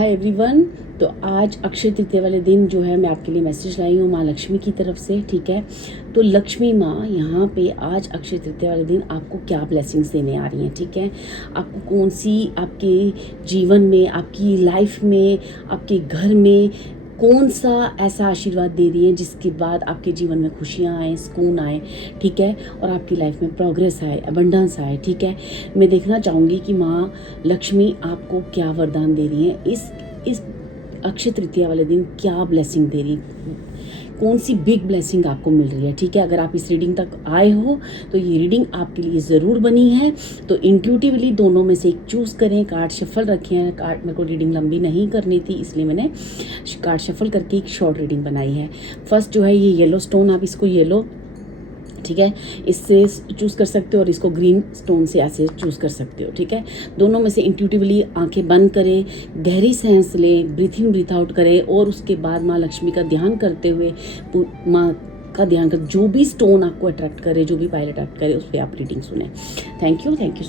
Hi everyone. तो आज अक्षय तृतीया वाले दिन जो है मैं आपके लिए मैसेज लाई हूँ माँ लक्ष्मी की तरफ से। ठीक है, तो लक्ष्मी माँ यहाँ पे आज अक्षय तृतीया वाले दिन आपको क्या ब्लेसिंग्स देने आ रही हैं। ठीक है, आपको कौन सी आपके जीवन में, आपकी लाइफ में, आपके घर में कौन सा ऐसा आशीर्वाद दे रही है जिसके बाद आपके जीवन में खुशियाँ आए, सुकून आए। ठीक है, और आपकी लाइफ में प्रोग्रेस आए, अबंडेंस आए। ठीक है, मैं देखना चाहूँगी कि माँ लक्ष्मी आपको क्या वरदान दे रही है इस अक्षय तृतीया वाले दिन, क्या ब्लेसिंग दे रही, कौन सी बिग ब्लेसिंग आपको मिल रही है। ठीक है, अगर आप इस रीडिंग तक आए हो तो ये रीडिंग आपके लिए ज़रूर बनी है। तो इंट्यूटिवली दोनों में से एक चूज़ करें। कार्ड शफल रखे हैं, कार्ड मेरे को रीडिंग लंबी नहीं करनी थी इसलिए मैंने कार्ड शफल करके एक शॉर्ट रीडिंग बनाई है। फर्स्ट जो है ये येलो स्टोन, आप इसको येलो, ठीक है, इससे चूज़ कर सकते हो और इसको ग्रीन स्टोन से ऐसे चूज़ कर सकते हो। ठीक है, दोनों में से इंट्यूटिवली आंखें बंद करें, गहरी सांस लें, ब्रीथ इन ब्रीथ आउट करें और उसके बाद माँ लक्ष्मी का ध्यान करते हुए माँ का ध्यान कर, जो भी स्टोन आपको अट्रैक्ट करे, जो भी पायल अट्रैक्ट करे, उस पर आप रीडिंग सुने। Thank you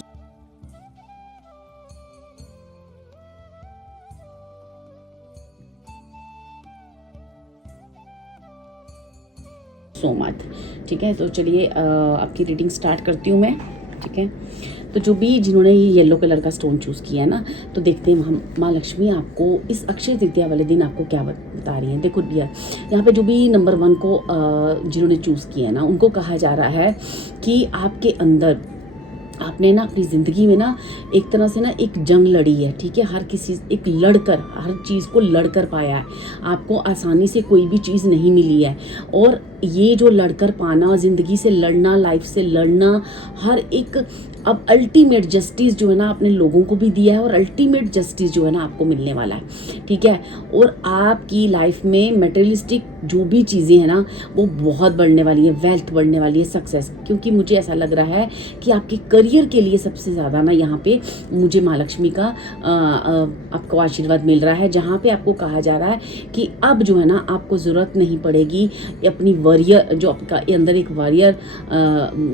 so much. ठीक है, तो चलिए आपकी रीडिंग स्टार्ट करती हूँ मैं। ठीक है, तो जो भी जिन्होंने ये येलो कलर का स्टोन चूज़ किया है ना, तो देखते हैं माँ लक्ष्मी आपको इस अक्षय तृतीया वाले दिन आपको क्या बता रही है। देखो डियर, यहाँ पे जो भी नंबर 1 को जिन्होंने चूज़ किया है ना, उनको कहा जा रहा है कि आपके अंदर आपने ना अपनी ज़िंदगी में ना एक तरह से ना एक जंग लड़ी है। ठीक है, हर किसी एक लड़कर, हर चीज़ को लड़कर पाया है। आपको आसानी से कोई भी चीज़ नहीं मिली है और ये जो लड़कर पाना, ज़िंदगी से लड़ना, लाइफ से लड़ना, हर एक अब अल्टीमेट जस्टिस जो है ना आपने लोगों को भी दिया है और अल्टीमेट जस्टिस जो है ना आपको मिलने वाला है। ठीक है, और आपकी लाइफ में मटेरियलिस्टिक जो भी चीज़ें हैं ना वो बहुत बढ़ने वाली है, वेल्थ बढ़ने वाली है, सक्सेस। क्योंकि मुझे ऐसा लग रहा है कि आपके करियर के लिए सबसे ज़्यादा ना यहाँ पे मुझे माँ लक्ष्मी का आपको आशीर्वाद मिल रहा है, जहाँ पे आपको कहा जा रहा है कि अब जो है ना आपको ज़रूरत नहीं पड़ेगी अपनी वॉरियर, जो आपका अंदर एक वॉरियर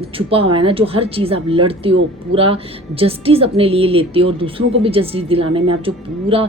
छुपा हुआ है ना, जो हर चीज़ आप लड़ते हो, पूरा जस्टिस अपने लिए लेते हो और दूसरों को भी जस्टिस दिलाने में आप जो पूरा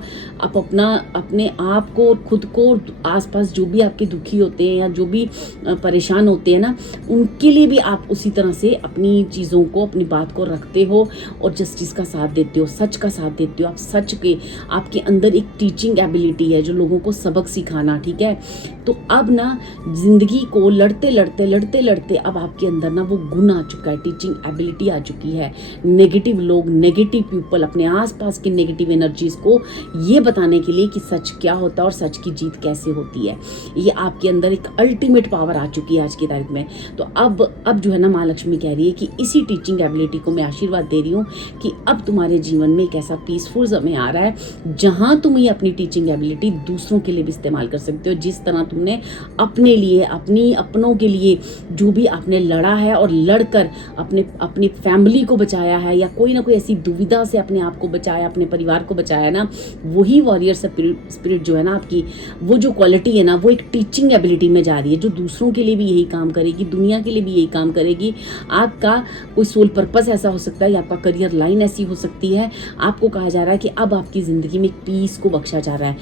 आप अपने आप को, खुद को, आसपास जो भी आपके दुखी होते हैं या जो भी परेशान होते हैं ना, उनके लिए भी आप उसी तरह से अपनी चीज़ों को, अपनी बात को रखते हो और जस्टिस का साथ देते हो, सच का साथ देते हो। आप सच के, आपके अंदर एक टीचिंग एबिलिटी है जो लोगों को सबक सिखाना। ठीक है, तो अब ना जिंदगी को लड़ते लड़ते अब आपके अंदर ना वो गुण आ चुका है, टीचिंग एबिलिटी आ चुकी है। नेगेटिव लोग, नेगेटिव पीपल, अपने आसपास की नेगेटिव एनर्जीज को ये बताने के लिए कि सच क्या होता है और सच की जीत कैसे होती है, ये आपके अंदर एक अल्टीमेट पावर आ चुकी है आज की तारीख में। तो अब जो है ना माँ लक्ष्मी कह रही है कि इसी टीचिंग एबिलिटी को मैं आशीर्वाद दे रही हूँ कि अब तुम्हारे जीवन में एक ऐसा पीसफुल समय आ रहा है जहाँ तुम ये अपनी टीचिंग एबिलिटी दूसरों के लिए भी इस्तेमाल कर सकते हो। जिस तरह तुमने अपने लिए, अपनों के लिए जो भी आपने लड़ा है और लड़कर अपनी फैमिली को बचाया है या कोई ना कोई ऐसी दुविधा से अपने आप को बचाया, अपने परिवार को बचाया ना, वही वॉरियर स्पिरिट जो है ना आपकी, वो जो क्वालिटी है ना, वो एक टीचिंग एबिलिटी में जा रही है जो दूसरों के लिए भी यही काम करेगी, दुनिया के लिए भी यही काम करेगी। आपका कोई सोल पर्पस ऐसा हो सकता है या आपका करियर लाइन ऐसी हो सकती है। आपको कहा जा रहा है कि अब आपकी ज़िंदगी में एक पीस को बख्शा जा रहा है,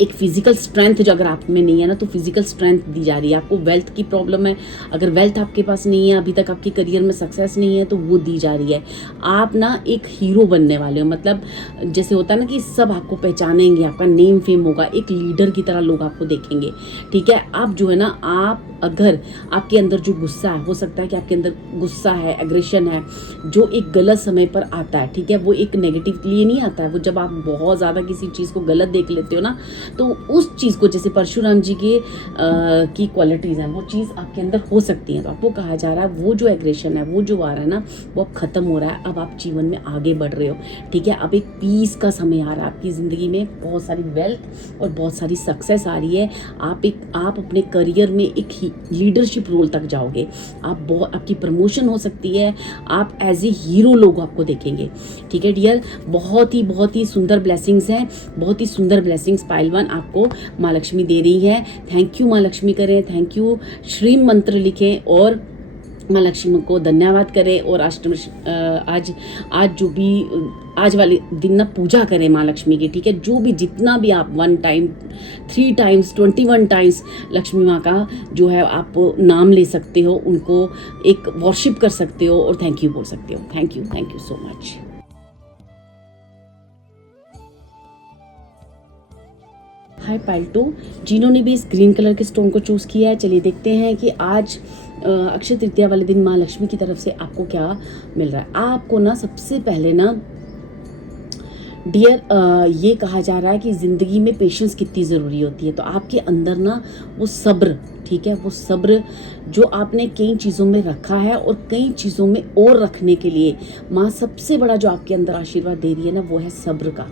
एक फिजिकल स्ट्रेंथ जो अगर आप में नहीं है ना, तो फिजिकल स्ट्रेंथ दी जा रही है। आपको वेल्थ की प्रॉब्लम है, अगर वेल्थ आपके पास नहीं है, अभी तक आपके करियर में सक्सेस नहीं है, तो वो दी जा रही है। आप ना एक हीरो बनने वाले हो, मतलब जैसे होता है ना कि सब आपको पहचानेंगे, आपका नेम फेम होगा, एक लीडर की तरह लोग आपको देखेंगे। ठीक है, आप जो है ना, आप अगर आपके अंदर जो गुस्सा है, हो सकता है कि आपके अंदर गुस्सा है, एग्रेशन है, जो एक गलत समय पर आता है। ठीक है, वो एक नेगेटिव के लिए नहीं आता है, वो जब आप बहुत ज़्यादा किसी चीज़ को गलत देख लेते हो ना, तो उस चीज़ को, जैसे परशुराम जी के की क्वालिटीज़ हैं, वो चीज़ आपके अंदर हो सकती है। तो आपको कहा जा रहा है वो जो एग्रेशन है, वो जो वार है ना, वो अब ख़त्म हो रहा है। अब आप जीवन में आगे बढ़ रहे हो। ठीक है, अब एक पीस का समय आ रहा है आपकी ज़िंदगी में, बहुत सारी वेल्थ और बहुत सारी सक्सेस आ रही है। आप अपने करियर में एक लीडरशिप रोल तक जाओगे। आपकी प्रमोशन हो सकती है, आप एज ए हीरो लोग आपको देखेंगे। ठीक है डियर, बहुत ही सुंदर ब्लेसिंग्स हैं, बहुत ही सुंदर ब्लेसिंग्स पाइल 1 आपको माँ लक्ष्मी दे रही है। थैंक यू माँ लक्ष्मी करें, थैंक यू श्रीम मंत्र लिखें और माँ लक्ष्मी को धन्यवाद करें। और आज जो भी आज वाले दिन ना पूजा करें माँ लक्ष्मी की, ठीक है। जो भी जितना भी आप 1 टाइम 3 टाइम्स 21 टाइम्स लक्ष्मी माँ का जो है आप नाम ले सकते हो, उनको एक वर्शिप कर सकते हो और थैंक यू बोल सकते हो। Thank you so much. Hi पाल्टू, जिन्होंने भी इस ग्रीन कलर के स्टोन को चूज़ किया है, चलिए देखते हैं कि आज अक्षय तृतीया वाले दिन माँ लक्ष्मी की तरफ से आपको क्या मिल रहा है। आपको ना सबसे पहले ना डियर ये कहा जा रहा है कि ज़िंदगी में पेशेंस कितनी ज़रूरी होती है। तो आपके अंदर ना वो सब्र, ठीक है, वो सब्र जो आपने कई चीज़ों में रखा है और कई चीज़ों में और रखने के लिए माँ सबसे बड़ा जो आपके अंदर आशीर्वाद दे रही है ना, वो है सब्र का,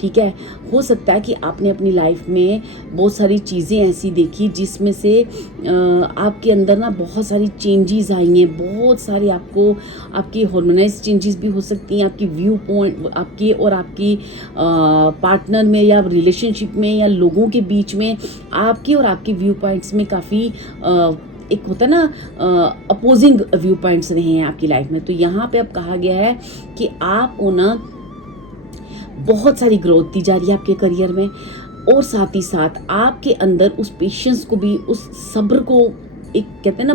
ठीक है। हो सकता है कि आपने अपनी लाइफ में बहुत सारी चीज़ें ऐसी देखी जिसमें से आपके अंदर ना बहुत सारी चेंजेस आई हैं, बहुत सारी आपको आपकी हार्मोनाइज चेंजेस भी हो सकती हैं, आपकी व्यू पॉइंट आपकी और आपकी पार्टनर में या रिलेशनशिप में या लोगों के बीच में आपके और आपके व्यू पॉइंट्स में काफ़ी एक होता है ना अपोजिंग व्यू पॉइंट्स रहे हैं आपकी लाइफ में। तो यहाँ पे अब कहा गया है कि आपको ना बहुत सारी ग्रोथ दी जा रही है आपके करियर में, और साथ ही साथ आपके अंदर उस पेशेंस को भी, उस सब्र को, एक कहते हैं ना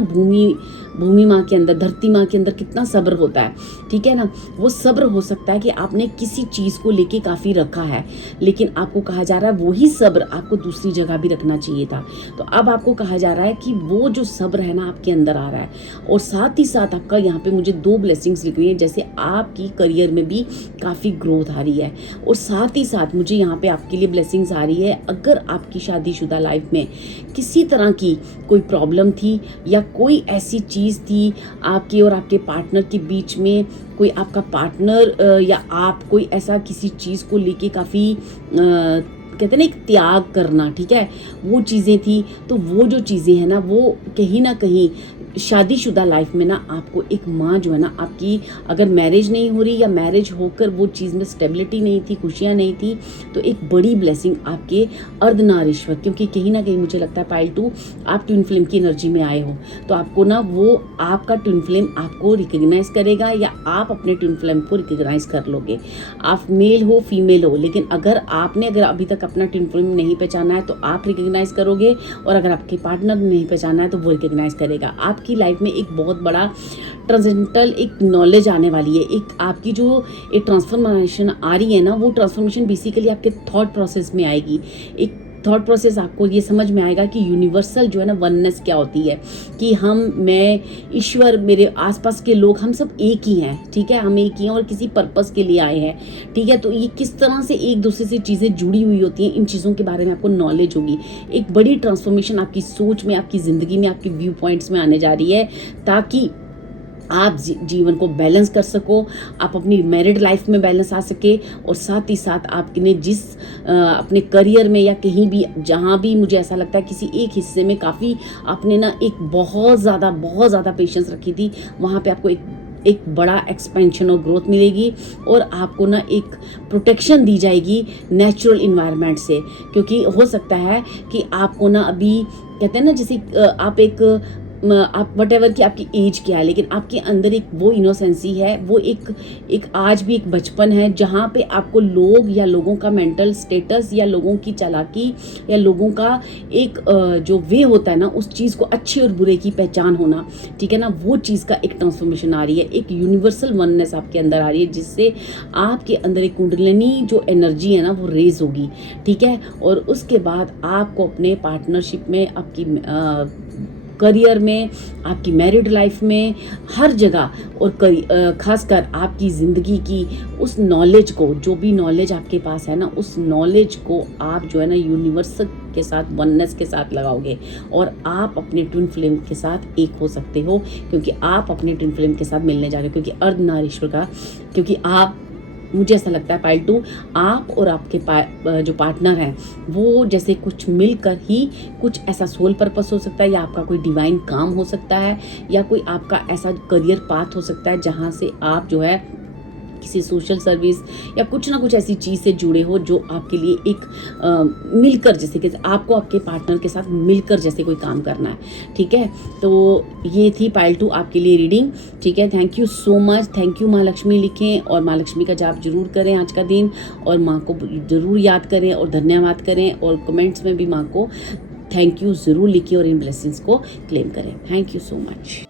भूमि माँ के अंदर, धरती माँ के अंदर कितना सब्र होता है, ठीक है ना। वो सब्र हो सकता है कि आपने किसी चीज़ को लेके काफ़ी रखा है, लेकिन आपको कहा जा रहा है वही सब्र आपको दूसरी जगह भी रखना चाहिए था। तो अब आपको कहा जा रहा है कि वो जो सब्र है ना आपके अंदर आ रहा है, और साथ ही साथ आपका यहाँ पे मुझे 2 ब्लेसिंग्स लिख रही है, जैसे आपकी करियर में भी काफ़ी ग्रोथ आ रही है, और साथ ही साथ मुझे यहाँ पे आपके लिए ब्लेसिंग्स आ रही है। अगर आपकी शादीशुदा लाइफ में किसी तरह की कोई प्रॉब्लम थी या कोई ऐसी चीज़ थी आपके और आपके पार्टनर के बीच में, कोई आपका पार्टनर या आप कोई ऐसा किसी चीज़ को लेके काफ़ी कहते हैं ना एक त्याग करना, ठीक है, वो चीज़ें थी, तो वो जो चीज़ें हैं ना वो कहीं ना कहीं शादीशुदा लाइफ में ना आपको एक माँ जो है ना आपकी, अगर मैरिज नहीं हो रही या मैरिज होकर वो चीज़ में स्टेबिलिटी नहीं थी, खुशियाँ नहीं थी, तो एक बड़ी ब्लेसिंग आपके अर्धनारीश्वर, क्योंकि कहीं ना कहीं मुझे लगता है पायल 2 आप ट्विन फ्लेम की एनर्जी में आए हो, तो आपको ना वो आपका ट्विन फ्लेम आपको रिकग्नाइज करेगा या आप अपने ट्विन फ्लेम को रिकग्नाइज कर लोगे। आप मेल हो फीमेल हो, लेकिन अगर अभी तक अपना ट्विन फ्लेम नहीं पहचाना है तो आप रिकग्नाइज करोगे, और अगर आपके पार्टनर ने नहीं पहचाना है तो वो रिकग्नाइज करेगा। आपकी लाइफ में एक बहुत बड़ा ट्रांसेंडेंटल एक नॉलेज आने वाली है, एक आपकी जो एक ट्रांसफॉर्मेशन आ रही है ना, वो ट्रांसफॉर्मेशन बेसिकली आपके थॉट प्रोसेस में आएगी। एक थॉट प्रोसेस आपको ये समझ में आएगा कि यूनिवर्सल जो है ना वननेस क्या होती है, कि मैं ईश्वर, मेरे आसपास के लोग, हम सब एक ही हैं, ठीक है, हम एक ही हैं और किसी पर्पस के लिए आए हैं, ठीक है। तो ये किस तरह से एक दूसरे से चीज़ें जुड़ी हुई होती हैं, इन चीज़ों के बारे में आपको नॉलेज होगी। एक बड़ी ट्रांसफॉर्मेशन आपकी सोच में, आपकी ज़िंदगी में, आपके व्यू पॉइंट्स में आने जा रही है, ताकि आप जीवन को बैलेंस कर सको, आप अपनी मैरिड लाइफ में बैलेंस आ सके, और साथ ही साथ आपने जिस अपने करियर में या कहीं भी जहाँ भी मुझे ऐसा लगता है किसी एक हिस्से में काफ़ी आपने ना एक बहुत ज़्यादा पेशेंस रखी थी, वहाँ पे आपको एक बड़ा एक्सपेंशन और ग्रोथ मिलेगी, और आपको ना एक प्रोटेक्शन दी जाएगी नेचुरल इन्वायरमेंट से, क्योंकि हो सकता है कि आपको ना अभी कहते हैं ना जैसे आप वट एवर की आपकी एज क्या है, लेकिन आपके अंदर एक वो इनोसेंसी है, वो एक आज भी एक बचपन है, जहाँ पे आपको लोग या लोगों का मेंटल स्टेटस या लोगों की चालाकी या लोगों का एक जो वे होता है ना, उस चीज़ को अच्छे और बुरे की पहचान होना, ठीक है ना, वो चीज़ का एक ट्रांसफॉर्मेशन आ रही है, एक यूनिवर्सल वननेस आपके अंदर आ रही है, जिससे आपके अंदर एक कुंडलिनी जो एनर्जी है ना वो रेज होगी, ठीक है। और उसके बाद आपको अपने पार्टनरशिप में, आपकी करियर में, आपकी मैरिड लाइफ में, हर जगह, और खासकर आपकी ज़िंदगी की उस नॉलेज को, जो भी नॉलेज आपके पास है ना, उस नॉलेज को आप जो है ना यूनिवर्सल के साथ, वननेस के साथ लगाओगे, और आप अपने ट्विन फ्लेम के साथ एक हो सकते हो, क्योंकि आप अपने ट्विन फ्लेम के साथ मिलने जा रहे हो, क्योंकि अर्धनारीश्वर का, क्योंकि आप, मुझे ऐसा लगता है पायल 2 आप और आपके जो पार्टनर हैं वो जैसे कुछ मिलकर ही कुछ ऐसा सोल पर्पस हो सकता है, या आपका कोई डिवाइन काम हो सकता है, या कोई आपका ऐसा करियर पाथ हो सकता है जहाँ से आप जो है किसी सोशल सर्विस या कुछ ना कुछ ऐसी चीज़ से जुड़े हो जो आपके लिए एक मिलकर, जैसे कि आपको आपके पार्टनर के साथ मिलकर जैसे कोई काम करना है, ठीक है। तो ये थी पाइल 2 आपके लिए रीडिंग, ठीक है। Thank you so much, thank you माँ लक्ष्मी लिखें और माँ लक्ष्मी का जाप जरूर करें आज का दिन, और माँ को ज़रूर याद करें और धन्यवाद करें, और कमेंट्स में भी माँ को थैंक यू ज़रूर लिखिए और इन ब्लेसिंग्स को क्लेम करें। Thank you so much.